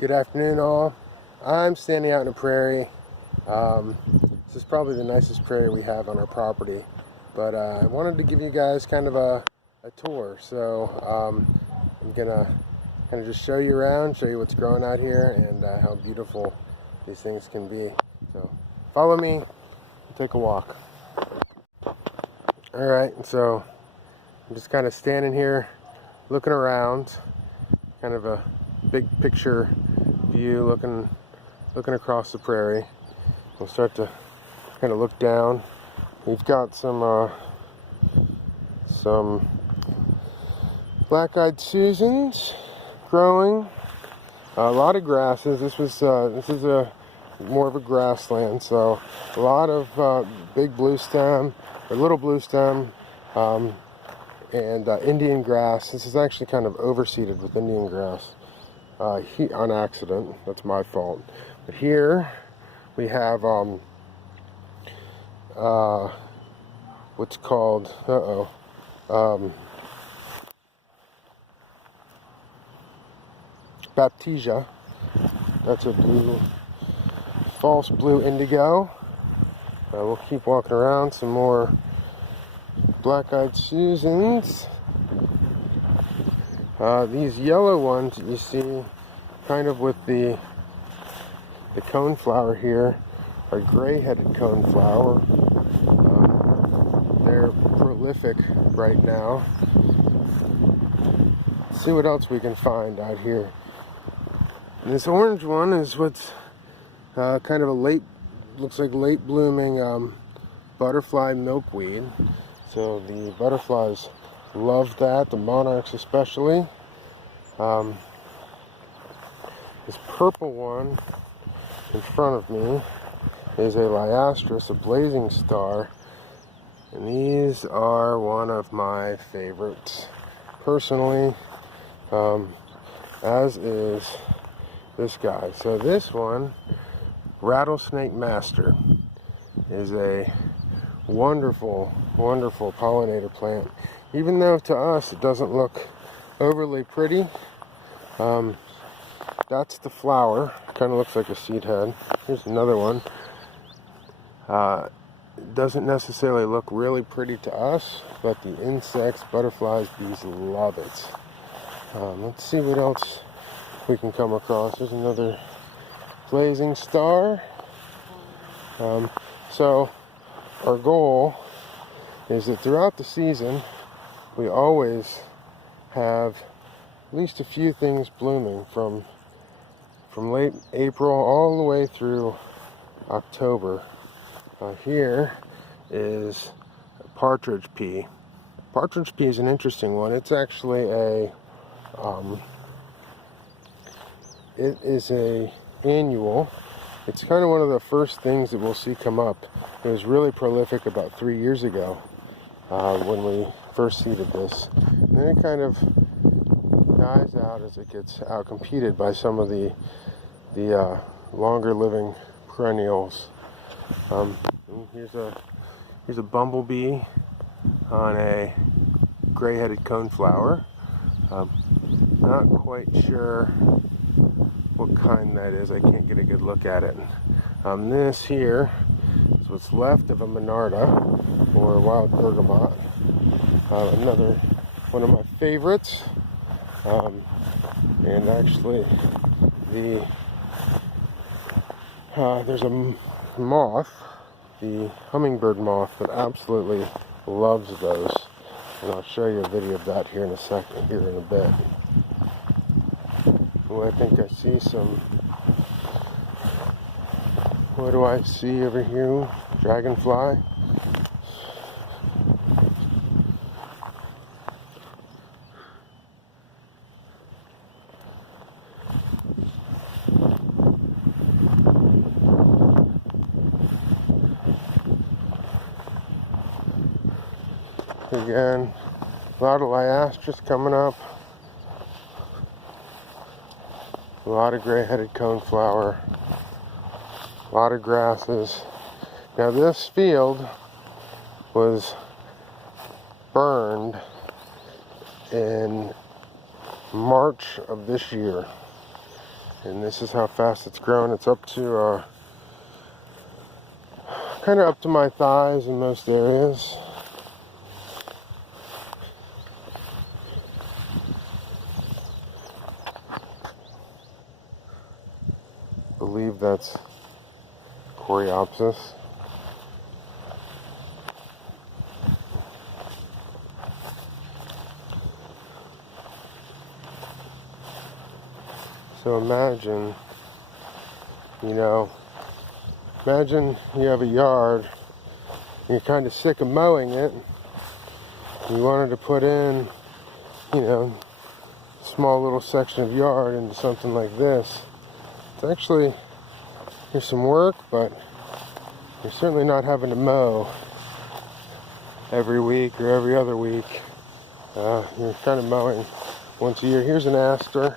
Good afternoon, all. I'm standing out in a prairie. This is probably the nicest prairie we have on our property, but I wanted to give you guys kind of a tour. So I'm gonna kind of just show you around, show you what's growing out here, and how beautiful these things can be. So follow me and take a walk. All right, so I'm just kind of standing here, looking around, kind of a big picture view, looking across the prairie. We'll start to kind of look down. We've got some black-eyed Susans growing. A lot of grasses. This is more of a grassland, so a lot of big blue stem or little blue stem and Indian grass. This is actually kind of overseeded with Indian grass. On accident, that's my fault. But here we have what's called Baptisia. That's a false blue indigo. We'll keep walking around. Some more black-eyed Susans. These yellow ones that you see kind of with the coneflower here are gray-headed coneflower. They're prolific right now. Let's see what else we can find out here. And this orange one is what's kind of looks like late blooming butterfly milkweed. So the butterflies love that, the monarchs especially. This purple one in front of me is a Liastris, a blazing star, and these are one of my favorites personally, as is this guy. So this one, Rattlesnake Master, is a wonderful pollinator plant. Even though to us it doesn't look overly pretty, that's the flower. Kind of looks like a seed head. Here's another one. It doesn't necessarily look really pretty to us, but the insects, butterflies, bees love it. Let's see what else we can come across. There's another blazing star. So our goal is that throughout the season we always have at least a few things blooming from late April all the way through October. Here is partridge pea. Partridge pea is an interesting one. It's actually it is a annual. It's kind of one of the first things that we'll see come up. It was really prolific about 3 years ago when we first seeded this. And then it kind of dies out as it gets outcompeted by some of the longer living perennials. Here's a bumblebee on a gray-headed coneflower. Not quite sure what kind that is. I can't get a good look at it. This here is what's left of a monarda, or wild bergamot. Another one of my favorites. And actually, there's a moth, the hummingbird moth, that absolutely loves those. And I'll show you a video of that here in a bit. Oh, I think I see some. What do I see over here? Dragonfly. Again, a lot of Liastris coming up. A lot of gray-headed coneflower. A lot of grasses. Now this field was burned in March of this year. And this is how fast it's grown. It's up to kind of up to my thighs in most areas. I believe that's Coreopsis. So imagine, imagine you have a yard, and you're kind of sick of mowing it, and you wanted to put in, a small little section of yard into something like this. It's actually, there's some work, but you're certainly not having to mow every week or every other week. You're kind of mowing once a year. Here's an aster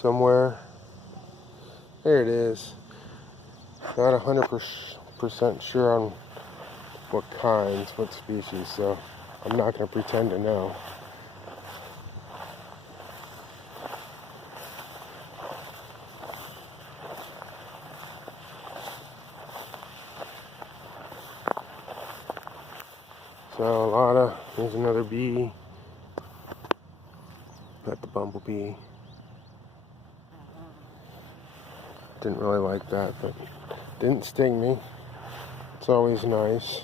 somewhere. There it is. Not 100% sure on what kinds, what species, so I'm not going to pretend to know. So here's another bee. Got the bumblebee. Didn't really like that, but didn't sting me. It's always nice.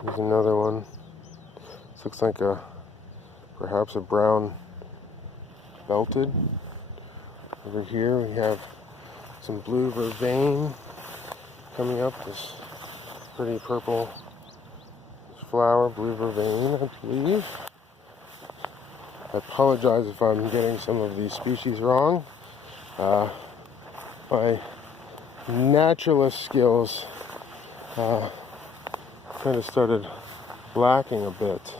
Here's another one. This looks like perhaps a brown belted. Over here we have some blue vervain coming up. This pretty purple flower, blue vervain, I believe. I apologize if I'm getting some of these species wrong. My naturalist skills kind of started lacking a bit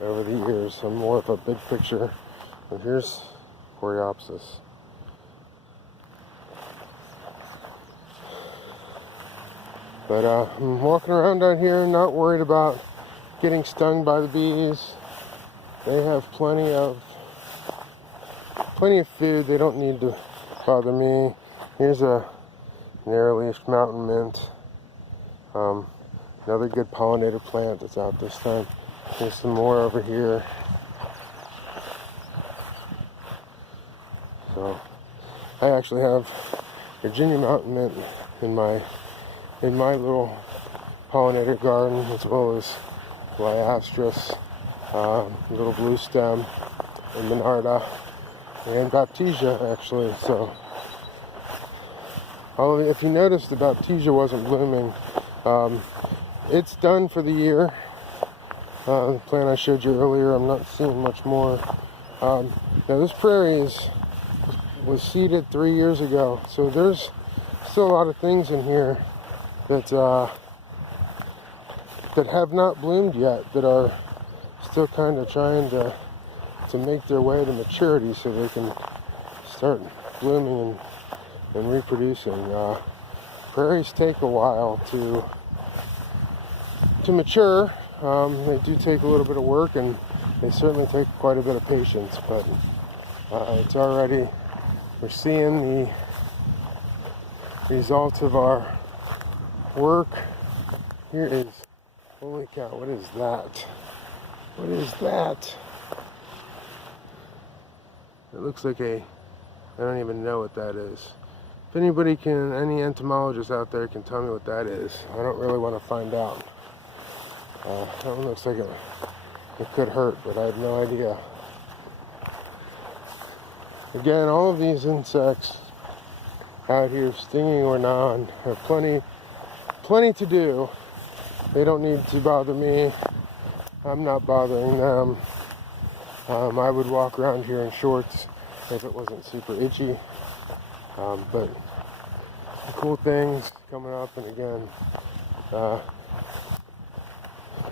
over the years. I'm more of a big picture. And here's Coreopsis. But I'm walking around down here, not worried about getting stung by the bees. They have plenty of food. They don't need to bother me. Here's a narrow-leafed mountain mint. Another good pollinator plant that's out this time. There's some more over here. So I actually have Virginia mountain mint in my little pollinator garden, as well as Lyastris, little blue stem, and Monarda, and Baptisia actually. So, if you noticed, the Baptisia wasn't blooming. It's done for the year. The plant I showed you earlier, I'm not seeing much more. Now this prairie was seeded 3 years ago, so there's still a lot of things in here that have not bloomed yet, that are still kind of trying to make their way to maturity so they can start blooming and reproducing. Prairies take a while to mature. They do take a little bit of work, and they certainly take quite a bit of patience, but it's already, we're seeing the results of our work. Here is, holy cow, what is that? What is that? It looks like I don't even know what that is. If anybody any entomologist out there can tell me what that is, I don't really want to find out. That one looks like it could hurt, but I have no idea. Again, all of these insects out here, stinging or non, have plenty to do. They don't need to bother me. I'm not bothering them. I would walk around here in shorts if it wasn't super itchy. But cool things coming up, and again,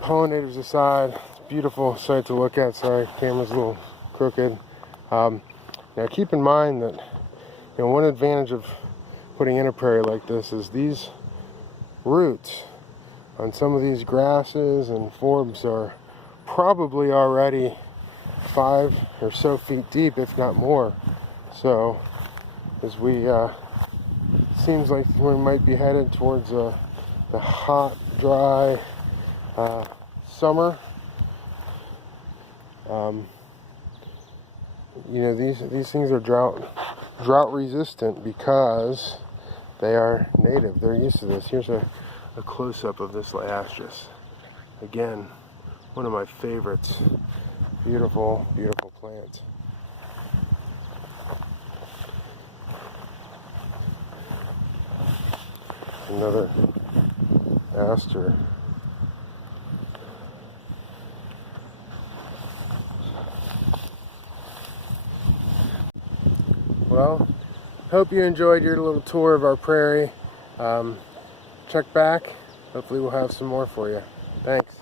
pollinators aside, it's a beautiful sight to look at. Sorry, camera's a little crooked. Now keep in mind that one advantage of putting in a prairie like this is these roots on some of these grasses and forbs are probably already 5 or so feet deep, if not more. So as we seems like we might be headed towards the hot, dry summer. You know, these things are drought resistant because they are native. They're used to this. Here's a close-up of this Liastris. Again, one of my favorites. Beautiful, beautiful plant. Another aster. Well, hope you enjoyed your little tour of our prairie. Check back. Hopefully we'll have some more for you. Thanks.